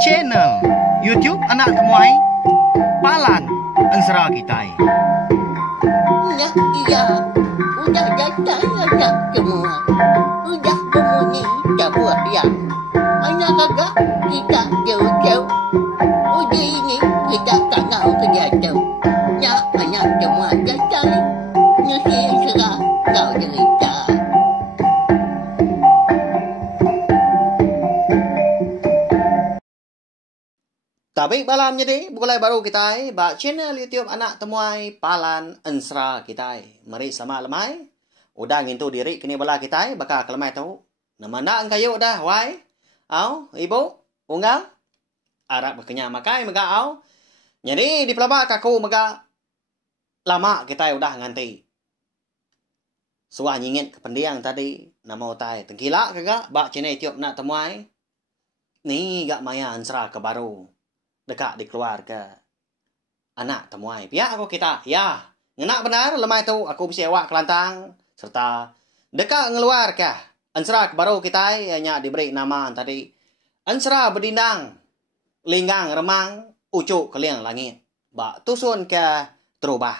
channel YouTube Anak Temuai Palan Ensra Kitai. Iya, udah datang anak semua. Udah berbunyi sebuah yang hanya kagak kita jauh-jauh. Uji ini kita kagak kejatuh. Ya, anak semua datang. Nyusi serah kau cerita. Tapi malam jadi mulai baru kita ba channel YouTube Anak Temuai Palan Ensra kita. Mari sama lemai. Udah ngintu diri kini bala kita bakal kelemai tu. Nama nak kayu dah wai. Au ibu unggal. Arab berkenya makai mega au. Jadi di pelabak aku mega lama kita udah nganti. Suah nyingit ke pendiang tadi nama utai tengkila kagak ba channel YouTube Anak Temuai. Ni gak maya Ensra ke baru. Dekat di keluarga Anak Temuai. Pihak aku kita. Ya. Ngenak benar lemai tu aku bisa awak kelantang. Serta dekat ngeluar kah. Ensra baru kita hanya diberi nama tadi. Ensra berdindang. Linggang remang. Ucuk keliang langit. Bak tusun ke terubah.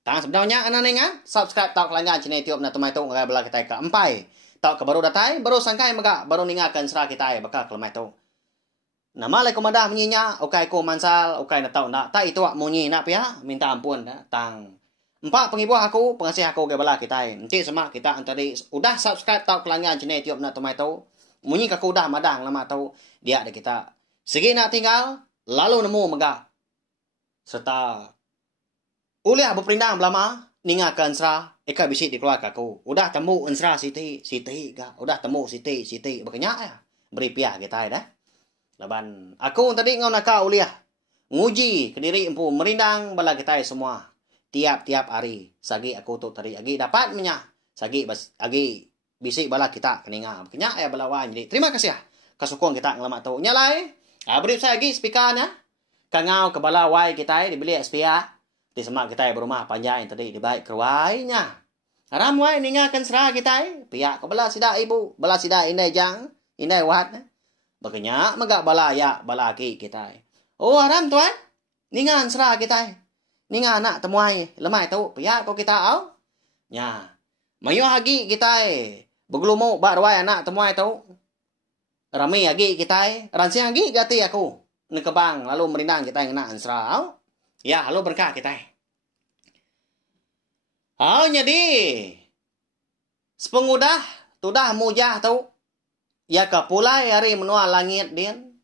Tang sebenarnya anak nengan. Subscribe tau kelanggan channel YouTube Anak Temuai tu. Ngagai belah kita ke empai. Tau ke baru datai. Baru sangkai mega. Baru ninggalkan Ensra kita. Bakal kelemai tu. Nama lai komandah menyinya, okai ko mansal, okai na tau na, tak itu wak munyi nak pia, minta ampun dah, tang. Empat pengibuah aku, pengasih aku ke bala kita. Nanti semak kita antari, udah subscribe tau kelanggan channel YouTube Anak Temuai tu. Munyi kaku dah madang lama tau, dia ada kita. Segi nak tinggal, lalu nemu megah. Serta, uliah berperindang belama, ninga ke Ensra, eka bisik di keluarga aku. Udah temu Ensra Siti ga, udah temu Siti, berkenyak ya. Beri piah kita dah. Laban aku tadi ngau nak uliah nguji ke diri empu merindang bala kita semua tiap-tiap hari sagi aku tu tadi agi dapat minyak sagi agi bisik bala kita keninga kenyak ya bala wan. Jadi terima kasih ya kasukong kita ngelamat tu nyalai beri saya agi speakernya kangau ke bala wai kita dibeli SPA di semak kita berumah panjang tadi dibaik kerwainya haram wai ningakan Ensra kita pihak ke bala sida ibu bala sida indai jang indai wat. Baganya megak bala ya bala aki kita. Oh haram tuan. Ningan Ensra kita. Ningan Anak Temuai lemai tu pihak ko kita au. Nya. Mayo hagi kita. Beglumo ba ruai Anak Temuai tu. Rami hagi kita. Ransi hagi gati aku. Nekebang lalu merindang kita ngena Ensra au. Ya halo berkah kita. Au jadi. Sepengudah tudah mujah tu. Ya ke pulai hari menua langit din.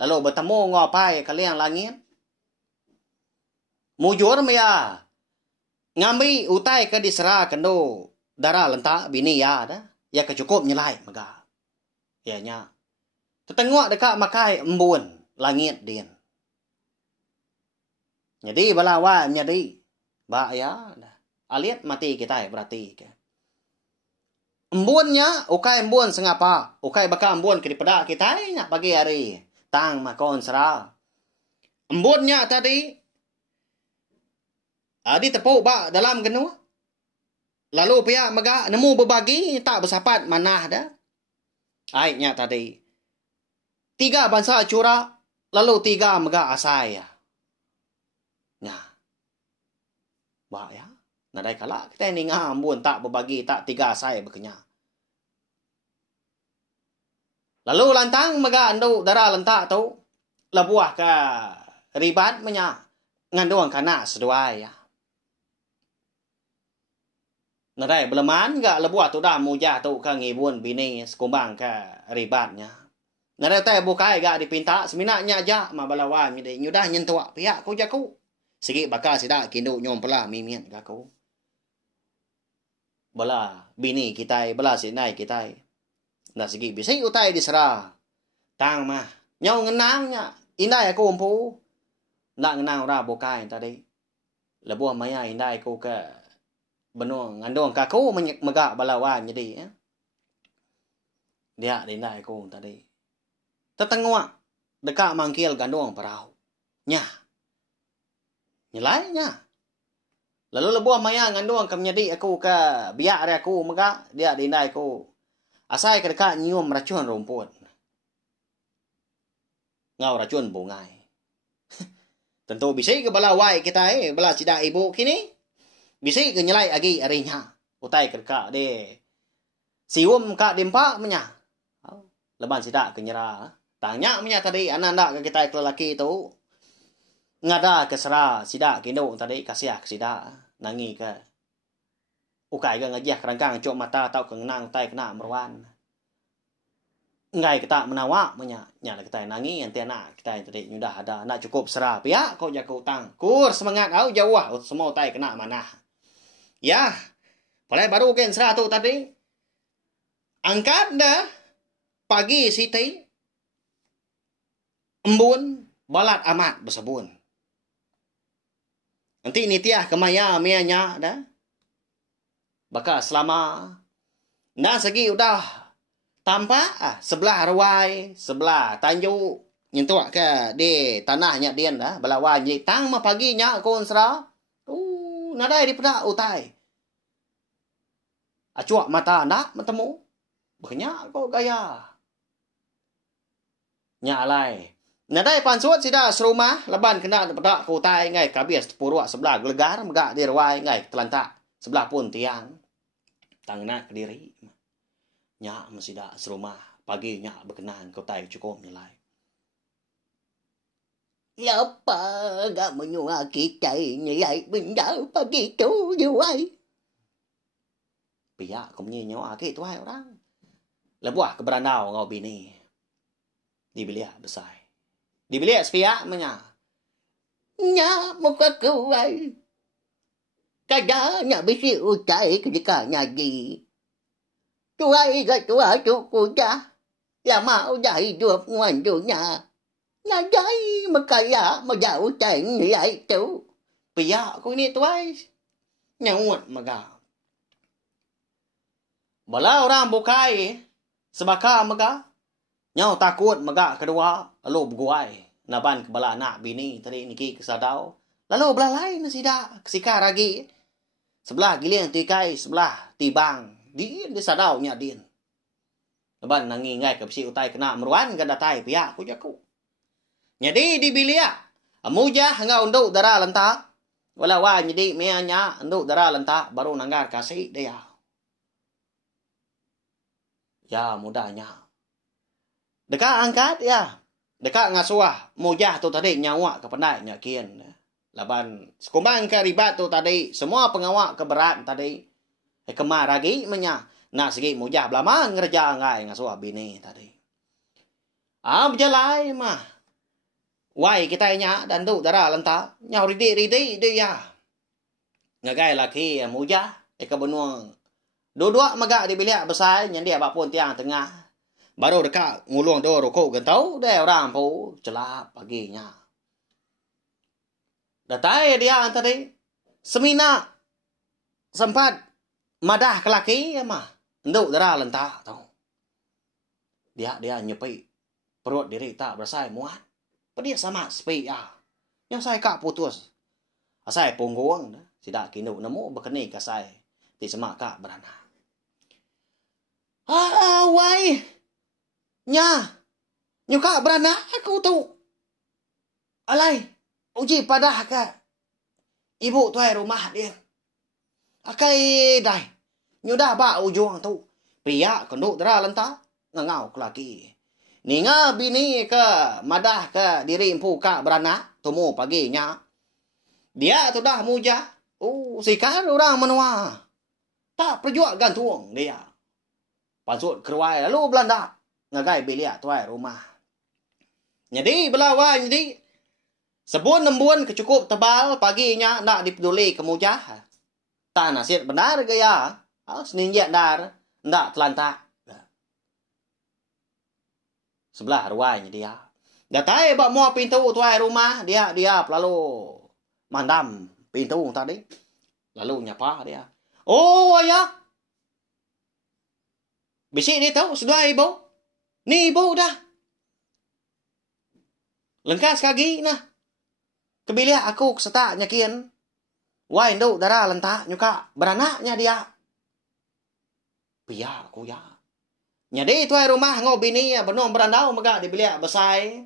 Lalu bertemu ngopai kalian langit. Mujur ya. Ngambi utai ke disera kendo. Darah lentak bini ya dah. Ya ke cukup nyelai mega. Ya nya. Tetengok dekat makai embun langit din. Jadi balawa jadi. Ba ya. Alit mati kita berarti ke. Embunnya, ukai embun sengapa. Ukai baka embun ke dipedak kita nak pagi hari. Tang makon Ensra. Embunnya tadi. Adi tepuk bak dalam genua. Lalu pihak mega nemu berbagi tak bersapat manah dah. Aitnya tadi. 3 bangsa cura. Lalu 3 mega asai ya. Nah. Bak ya. Nadai kalak kita ni ngah ambun tak berbagi tak 3 asai berkenyak. Lalu lantang mega andu darah lentak tu lebuah ke ribat menyak ngandung kana seduai ya. Nadai beleman gak lebuah tu dah mujah tu ke ngibun bini sekumbang ke ribatnya. Nadai tai bukai gak dipinta seminaknya aja ma balawan jadi nyudah nyentuak pihak ku jaku. Sigi bakal sidak kindu nyom pela mimian gaku. Bala bini kita, bala sinai kita. Nah segi bisa utai disera. Tang mah. Nyau ngenangnya. Indai aku umpu. Nak ngenang ora bukai tadi. Lebuah maya indai aku ke. Benung ngandung kaku megak balawan jadi. Ya. Dia indai aku tadi. Tetengua. Dekat mangkil gandung perau. Nyah. Nyelainya. Lalu lebuah maya ngandung ke menjadi aku ke biak hari aku mega dia dindai aku. Asai ke dekat nyium racun rumput. ngau racun bungai. Tentu bisik ke bala wai kita bala sida ibu kini. Bisik ke nyelai agi arinya. Utai kerka de. Siwum ka dimpa menya. Leban sida ke nyera. Tanya menya tadi ananda ke kita lelaki tu. Ngada ke sera sida kino tadi kasih ke sida. Nangi ke. Ukai ke ngajah kerangkang cok mata tau ke ngenang utai kena merwan. Ngai kita menawak menya. Nyala kita nangi yang tiana kita yang tadi nyudah ada. Nak cukup sera. Pihak kau jaga utang. Kur semangat kau jauh lah. Semua utai kena mana. Ya. Mulai baru kan sera tu tadi. Angkat dah. Pagi siti. Embun. Balat amat bersebun. Nanti ni tiah kemaya mianya dah. Baka selama. Nah segi udah. Tampak sebelah rawai, sebelah tanjuk. Nyentuak ke di tanahnya dia dah. Belawan je. Tang ma pagi nya kon sera. Nadai di pedak utai. Acuak mata nak bertemu. Banyak kau gaya. Nya alai. Nadai pansut sida serumah. Leban kena pedak ke utai. Ngai kabis tepuruk sebelah gelegar. Megak di rawai. Ngai telantak. Sebelah pun tiang. Tang nak ke diri. Nyak mesti dah serumah. Pagi nyak berkenan kau tai cukup nilai. Apa gak menyuaki nyai benda pagi tu juai. Pihak kau menyuaki tu hai orang. Lebuah ke berandau ngau bini. Di bilik besar. Di bilik sepihak menya. Nya muka kuai. Kadanya bisi ucai ketika nyaji. Tuai ke tua cukup dah. Ya mau dah hidup ngoan dunia. Ngajai makaya majau ceng ni ai tu. Pihak kau ni tuai. Nyawut maga. Bala orang bukai. Sebaka maga. Nyaw takut maga kedua. Lalu berguai. Naban ke bala anak bini. Tadi niki kesadau. Lalu belah lain sida. Kesikar lagi. Sebelah giling tikai. Sebelah tibang. Dia sadau nya din. Leban nangi ngai ke bisi utai kena meruan ganda tai pihak ku jaku. Jadi di bilia. Amuja ngau nduk dara lentak. Wala wa jadi meanya nduk dara lentak baru nanggar kasih dia. Ya mudahnya. Dekat angkat ya. Dekat ngasuah mujah tu tadi nyawa ke pendai nyakin. Leban sekumbang ke ribat tu tadi semua pengawak keberat tadi. Kemar lagi menya. Nak segi mujah belama ngerja ngai ngasuh bini tadi. Berjalai mah. Wai kita nya dan tu darah lentak. Nyau ridi dia. Ngagai laki mujah. Eka benuang. Dua-dua magak di bilik besar. Yang dia bapun tiang tengah. Baru dekat ngulung do rokok gentau. Dia orang pu celap paginya. Datai dia tadi. Semina. Sempat. Madah ke laki ya mah. Nduk darah lentak tau. Dia nyepi. Perut diri tak bersai muat. Pedia sama sepi ya. Yang saya kak putus. Asai punggung. Sidak kinu nemu berkeni ke saya. Di semak kak berana. Wai. Nya. Nyuka berana aku tu. Alai. Uji padah ke. Ibu tuai rumah dia. Akai dai. Nyudah ba ujung tu. Pihak kenduk dera lentak. Ngangau ke laki. Ninga bini ke. Madah ke diri empu kak beranak. Tumu paginya. Dia tu dah mujah. Sikar orang menua. Tak perjuak gantung dia. Pasut keruai lalu Belanda. Ngagai bilik tuai rumah. Jadi belawan jadi. Sebun nembun kecukup tebal. Paginya nak dipeduli ke mujah. Tak nasib benar gaya. Seninjak dar. Ndak telantak. Sebelah ruangnya dia. Datai bak mua pintu tuai rumah. Dia lalu mandam pintu tadi. Lalu nyapa dia. Oh ayah. Bisik dia tahu sudah ibu. Ni ibu dah. Lengkas kaki nah. Kebilik aku kesetak nyakin. Wai nduk darah lentak nyuka beranaknya dia. Pia aku ya. Jadi tuai rumah ngau bini benom berandau megak di bilik besai.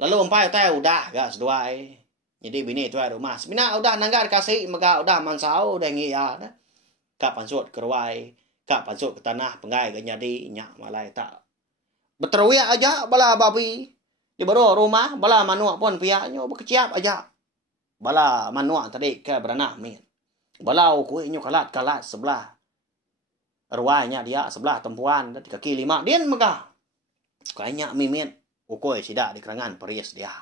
Lalu empai utai udah ga seduai. Jadi bini tuai rumah. Semina udah nanggar kasih mega udah mansau udah ngia dah. Kak pansut keruai, kak pansut ke tanah penggai ke nyadi nyak malai tak. Beterwiak aja bala babi. Di baru rumah bala manuak pun pihaknya berkeciap aja. Bala manuak tadi ke beranak min. Bala kuihnya kalat sebelah. Ruainya dia sebelah tempuan di kaki 5 dia mega. Kayaknya mimin ukoi sidak di kerangan perias dia.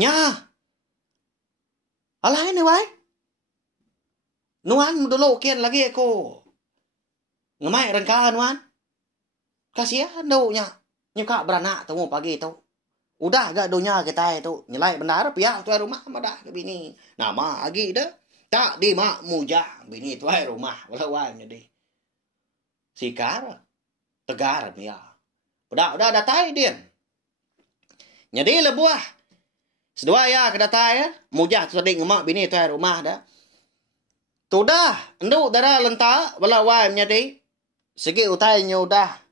Nya. Alai ni wai. Nuan dulu kian lagi aku. Ngemai rengka nuan. Kasihan do nya. Nyuka beranak temu pagi tu. Udah agak donya kita itu. Nyelai benar pihak tuai rumah madah ke bini. Nama lagi dah. Tak di mak muja bini tuai rumah. Walau wai jadi. Sikar. Tegar ya. Udah datai dia. Jadi lebuah. Sedua ya ke datai ya. Mujah tu tadi ngemak bini tuai rumah dah. Tu dah. Enduk dara lentak. Walau wai jadi. Segi utai udah.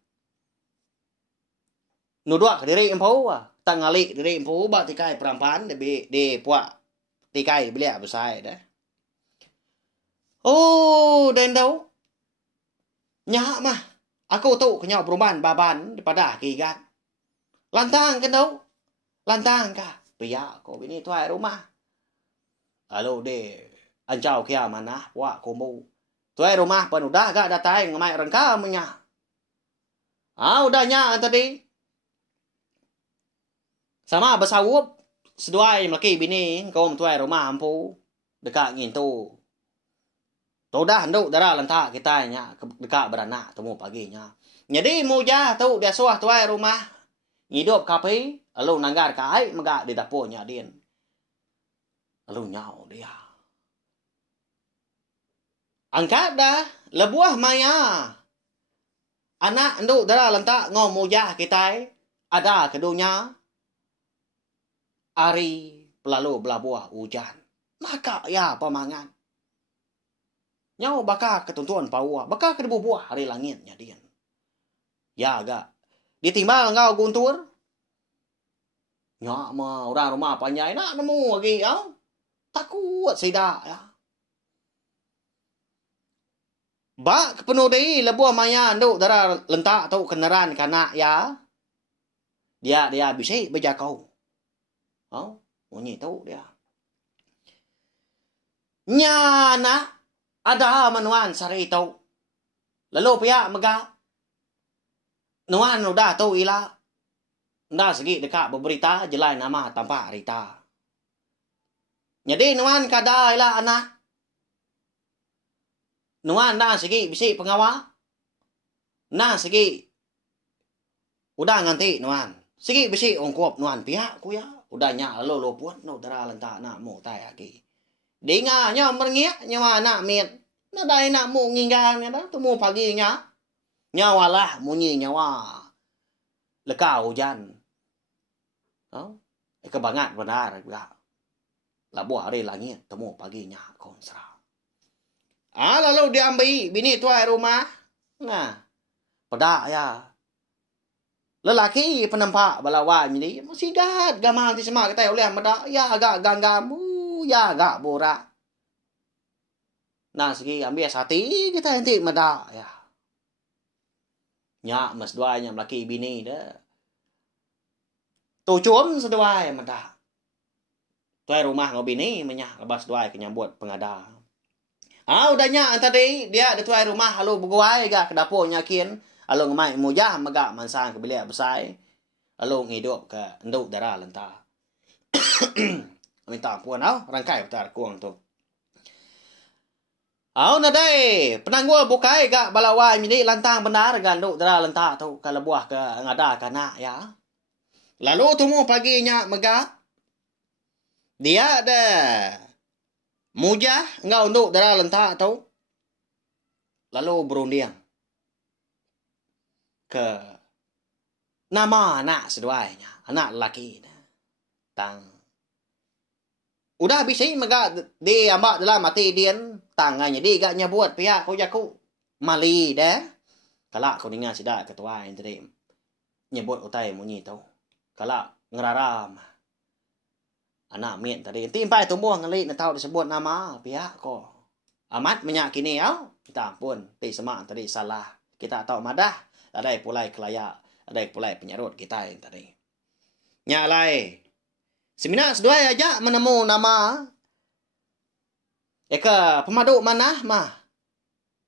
Nudua ke diri empau. Tak ngalik diri empau. Bak tikai perampan. Di puak. Tikai belia besar dah. Oh, dan tau. Nyak mah. Aku tu kenyau perumahan baban daripada kigat. Lantang kan tau? Lantang kah? Pihak ko bini tuai rumah. Lalu de ancau kia mana wak kumu. Tuai rumah pun udah gak datai ngemai rengka menyak. Udah nyak tadi. Sama bersawup seduai melaki bini kaum tuai rumah ampu dekat ngintu. Dah nduk dara lentak kita nya dekat beranak temu paginya. Jadi muja tu dia suah tuai rumah hidup kapi lalu nanggar kai mega di dapurnya din. Lalu nyau dia. Angkat dah lebuah maya. Anak nduk dara lentak ngom muja kita ada kedunya. Ari pelalu belabuah hujan. Maka ya pemangan. Nyau bakal ketentuan paua, bakal kedebu buah hari langitnya dia. Ya agak. Ditimbal ngau guntur. Nyak mah orang rumah panjai nak nemu lagi ya. Takut sida ya. Bak kepenuh dei lebuah maya nduk dara lentak tau keneran kana ya. Dia bisa bejakau. Bunyi tau dia. Nyana ada manuan sari tau. Lalu pihak mega. Nuan udah tau ila. Nda segi dekat berberita jelai nama tanpa Rita. Jadi nuan kada ila anak. Nuan dah segi bisi pengawal. Nah segi. Udah nganti nuan. Segi bisi ongkop nuan pihak ku ya. Udah nyak lalu lopuan no dara lentak nak mu tai lagi. Dengar nya merengek nyawa nak mit. Nadai nak mu nginggang nya dah temu pagi nya. Nyawalah munyi nyawa. Leka hujan. Kebangat benar juga. Labuh hari langit temu pagi nya konsra. Lalu diambil bini tuai rumah. Nah. Pedak ya. Lelaki penempak balawan jadi masih gat gamal di semak kita oleh medak ya agak ganggamu ya agak borak. Nah segi ambil hati kita nanti medak ya. Nyak mas duanya melaki bini dah. Tu cuam seduai medak. Tuai rumah ngau bini menyak lebas duai kenyambut pengada. Udah nyak tadi dia ada tuai rumah lalu berguai gak ke dapur nyakin. Lalu ngemai mujah megak mansang ke bilik besar. Lalu ngidup ke enduk darah lentak. Minta ampun rangkai betar kuang tu. Nadai penanggul bukai gak balawai milik lantang benar ganduk darah lentak tu kalau buah ke ngada kana ya. Lalu temu paginya megak. Dia ada mujah ngau enduk darah lentak tu. Lalu berunding ke nama anak seduanya, anak lelaki. Tang. Udah bisa mega di ambak dalam mati dia tangannya di gaknya buat pihak kau jaku mali dah. Kalau kau dengar sudah ketua yang tadi nyebut utai munyi tau. Kalau ngeraram. Anak mien tadi. Timpai tumbuh ngelik na tahu disebut nama pihak ko. Amat minyak kini ya. Kita ampun. Ti semak tadi salah. Kita tahu madah. Ada pulai kelayak. Ada pulai penyarut kita yang tadi. Nyalai. Semina sedua aja menemu nama. Eka pemaduk mana mah.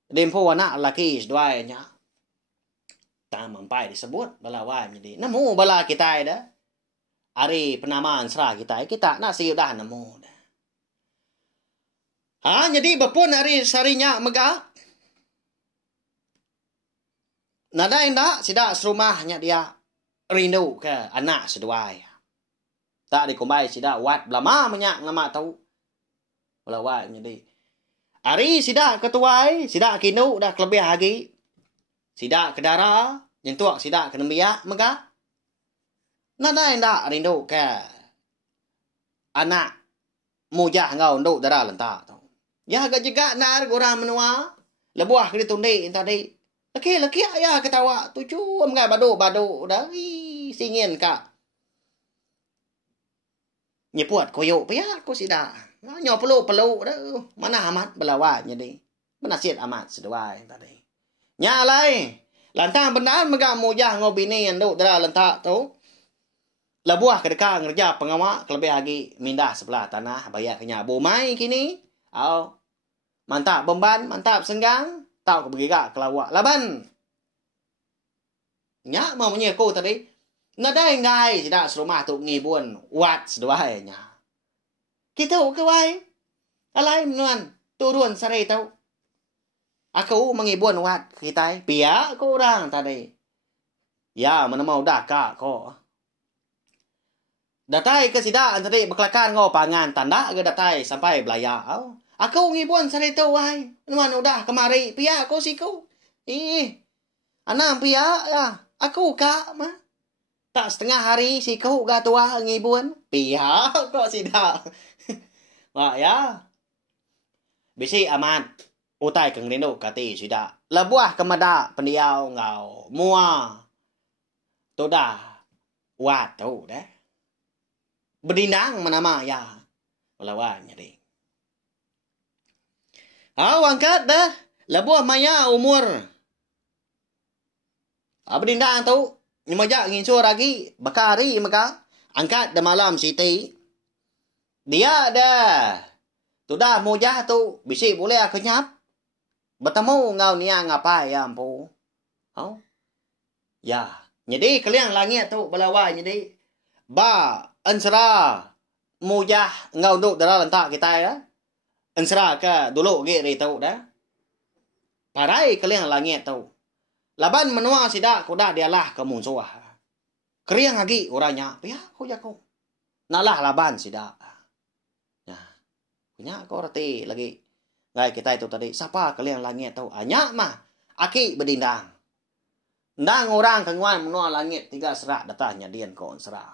Dempo anak laki sedua nya. Tak mampai disebut bala wai jadi. Nemu bala kita dah. Hari penamaan serah kita nak siudah nemu dah. Jadi bapun hari sarinya megah. Nada indah sida serumahnya dia rindu ke anak sedua. Tak dikumbai sida wat belama menyak ngama tahu. Bala wai jadi. Hari sida ketuai, sida kinu dah kelebih lagi. Sida ke darah, nyentuak sida ke nembiak megah. Nada indah rindu ke anak mujah ngau nduk darah lentak tu. Ya agak juga nar orang menua. Lebuah ke ditundi tadi. Laki-laki ayah ketawa. Tuju amgai badu dari singin kak. Nyepuat koyok payah ko sida. Nyo peluk dah. Mana amat belawat jadi. Menasihat amat sedua tadi. Nyalai. Lantang benar megah mujah ngau bini yang nduk darah lentak tu. Lebuah ke dekat ngerja pengawak kelebih lagi mindah sebelah tanah bayar kenya bomai kini. Au. Mantap beban, mantap senggang. Tahu ke bergerak ke lawak laban. Nyak mau menyeku tadi. Nada ngai tidak serumah tu ngibun wat seduanya. Kita ke wai. Alai menuan turun sarai tahu. Aku mengibun wat kita. Pia aku orang tadi. Ya mana mau dah kak ko. Datai ke sidaan tadi berkelakan ngau pangan tanda ke datai sampai belayar. Aku ngibun sari tu wai. Nuan udah kemari pia aku siku. Anang pia ya. Aku kak mah. Tak setengah hari siku ga tua ngibun. Pia kok sidak. Wah ya. Bisi amat. Utai keng rindu kati sidak. Lebuah kemada pendiau ngau. Mua. Tu dah. Wat tu dah. Berdindang menama ya. Lawan jadi. Angkat dah. Lebuah maya umur. Berdindang tu. Nyemajak nginsur lagi. Bakari maka. Angkat dah malam siti. Dia dah. Tu dah mujah tu. Bisi boleh aku nyap. Bertemu ngau niang apa ya ampu. Ya. Jadi kalian langit tu belawai jadi. Ba. Ansara. Mujah ngau duk darah lentak kita ya. Ansara ke dulu giri tau dah. Parai kalian langit tau. Laban menua sidak kuda dialah ke musuh. Keriang lagi orangnya. Ya aku jago. Nalah laban sidak. Ya. Punya kau reti lagi. Ngai kita itu tadi. Siapa kalian langit tau. Hanya mah. Aki berdindang. Ndang orang kenguan menua langit. Tiga serak datanya dian kau ansara.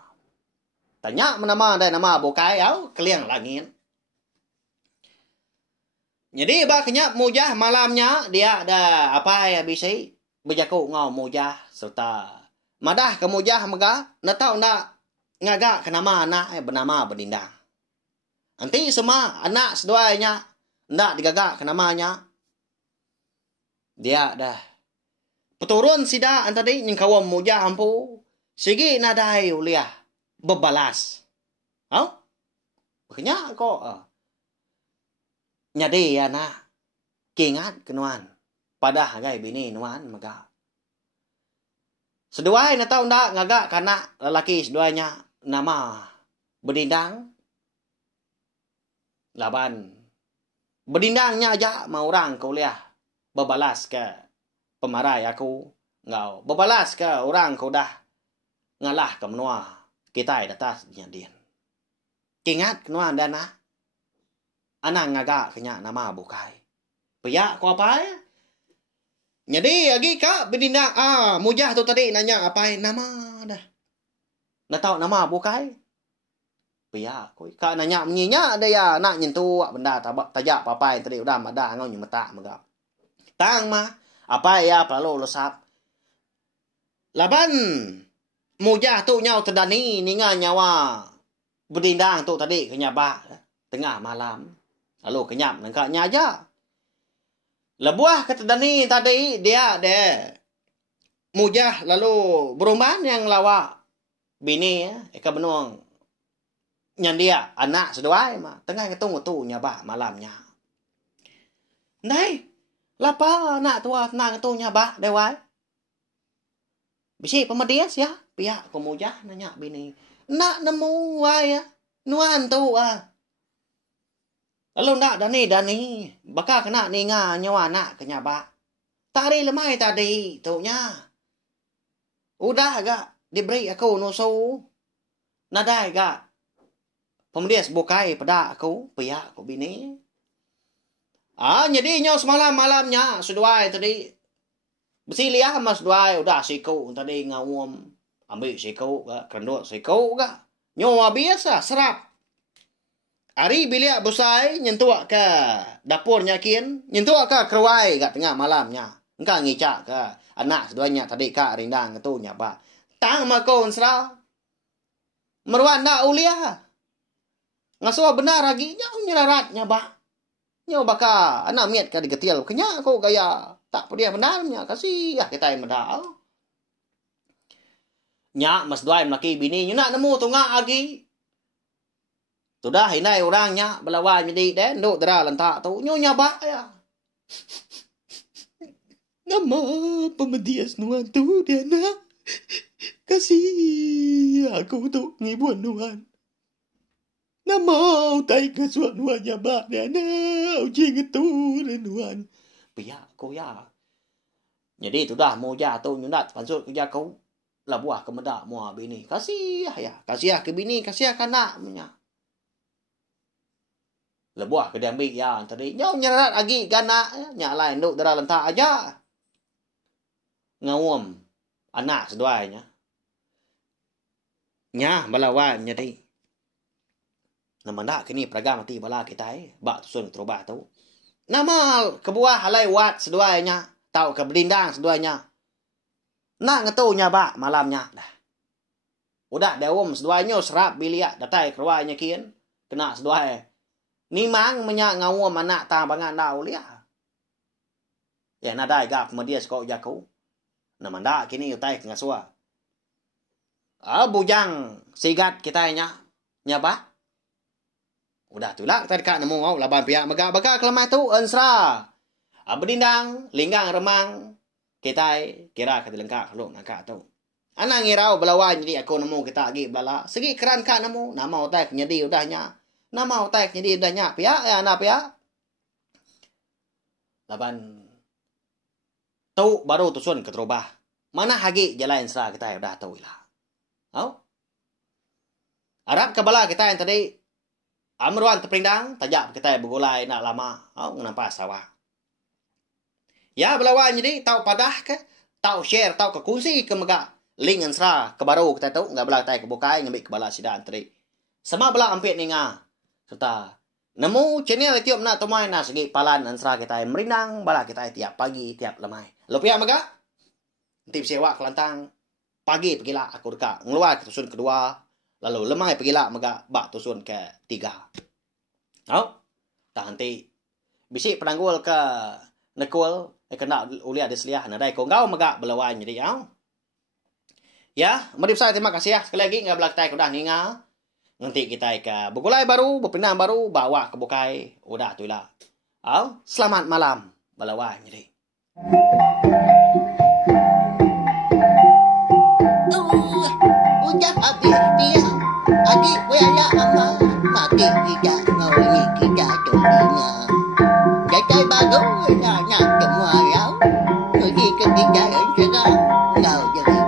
Tanya menama ada nama bokai au kalian langit. Jadi baknya mujah malamnya dia ada apa ya bisa berjaku ngau mujah serta madah ke mujah mega na tahu ndak ngaga ke nama anak bernama berdindang. Nanti semua anak seduanya ndak digagak ke namanya. Dia dah peturun sida antadi nyengkawam mujah ampu sigi nadai uliah bebalas. Makanya kok nyadi ya nak kingat kenuan pada hagai bini nuan mega. Seduai na tahu ndak ngagak kana lelaki seduanya nama berdindang. Laban berdindangnya aja mau orang kuliah bebalas ke pemarai aku ngau bebalas ke orang kau dah ngalah ke menua kita datas nyadian. Kingat kenuan dana. Anak ngagak kenya nama bukai. Pia ko apa ya? Jadi lagi kak berdindang. Mujah tu tadi nanya apa nama dah. Nak tahu nama bukai? Pia ko kak nanya menyinya ada ya nak nyentuh benda tajak apa tadi udah ada ngau nyemeta megap. Tang mah apa ya perlu losap. Laban Mujah tu nyau terdani ninga nyawa berdindang tu tadi kenyabak tengah malam. Lalu kenyap nangka nyaja. Lebuah ke terdani tadi dia mujah lalu berumban yang lawak bini eka benuang nyan dia anak seduai mah tengah ketung tu nyabak malamnya. Nai, lapa anak tua tenang tu nyabak dewai. Bisi pemedias ya, pihak pemujah nanya bini. Nak nemu wai ya, nuan tu Lalu nak dani, bakal kena ninga nyawa nak kenyabak. Tadi lemai tadi, tu nya. Udah agak diberi aku nusu. Nadai agak pemedias bukai pada aku, pihak aku bini. Jadi nyawa semalam malamnya, seduai tadi. Besi liah mas duai udah siku tadi ngawum ambil siku ga kerendut siku ga nyawa biasa serap. Ari bilia busai nyentuak ke dapurnya kin nyentuak ke keruai ga tengah malamnya. Engka ngicak ke anak seduanya tadi ka rindang ketunya ba. Tang makon sra. Merwan da uliah. Ngasuh benar lagi nyawa nyeraratnya ba. Nyawa baka anak miat ka digetil kenya ko gaya. Tak pedia benarnya kasih kita yang medal. Nya mas duai laki bini nak nemu tunga agi. Sudah hinai orangnya belawai jadi den duk dera lentak tu nyonya ba ya. Nama pemedias nuan tu dia nak. Kasih aku tu ngibuan nuan. Nama utai kasuan nuannya ba dia nak uji ngetu nuan. Pihak kau ya. Jadi tu dah mau jatuh nyundat pansut kerja kau. Lah buah kemedak mua bini. Kasih ya. Kasih ke bini, kasih ke anak punya. Lah buah ke diambil ya tadi. Nyau nyerat lagi ke anak. Nyak lain duk dera lentak aja. Ngawum anak seduainya. Nya balawan jadi. Nama nak kini peragam mati bala kita bak tusun terubah tu. Nama kebuah halai wat seduainya. Tahu ke berindang seduainya. Nak ngetunya bak malamnya dah. Udah dewum seduainya serap biliak datai keruainya kian. Kena seduai. Ni mang menyak ngawum anak tambangan dah uliah. Ya nadai gap media sekau jaku. Nama dak kini utai ngasua. Bujang sigat kita nyapa. Udah tu lah kita dekat nemu mau laban pihak megak kelemah tu ensra. Berdindang, linggang remang, kita kira kata lengkap kalau nak tu. Anak ngirau belawan jadi aku nemu kita lagi bala. Segi keran kak nemu, nama otak nyedi udahnya. Nama otak nyedi udahnya. Pihak ya anak pihak. Laban tu baru tusun keterubah. Mana hagi jalan ensra kita udah tahu lah. Harap ke bala kita yang tadi Amruan terpindang, tajak kita bergulai nak lama. Kenapa sawah? Ya belawan jadi tahu padah ke, tahu share, tahu ke kunci ke megak link ansra ke baru kita tahu enggak belah tai ke bukai ngambil ke bala sidang tadi. Sama belah ampit ninga. Serta nemu channel YouTube nak tomai nak segi palan ansra kita merindang bala kita tiap pagi tiap lemai. Lupa megak? Tip sewa kelantang pagi pergilah aku dekat ngeluar ke tusun kedua. Lalu lemai pergilah megak bak tusun ke 3. Tak nanti bisik penanggul ke nekul kena uli ada seliah nadai kau ngau megak belawan jadi ya mari saya terima kasih ya sekali lagi enggak belak tai udah ninga nanti kita ke begulai baru berpindah baru bawa ke bukai udah tu lah selamat malam belawan jadi udah habis dia adik buaya ama mati tidak ngawini kita tulinya jajai baru nak semua ya pergi ke tiga segera kau jadi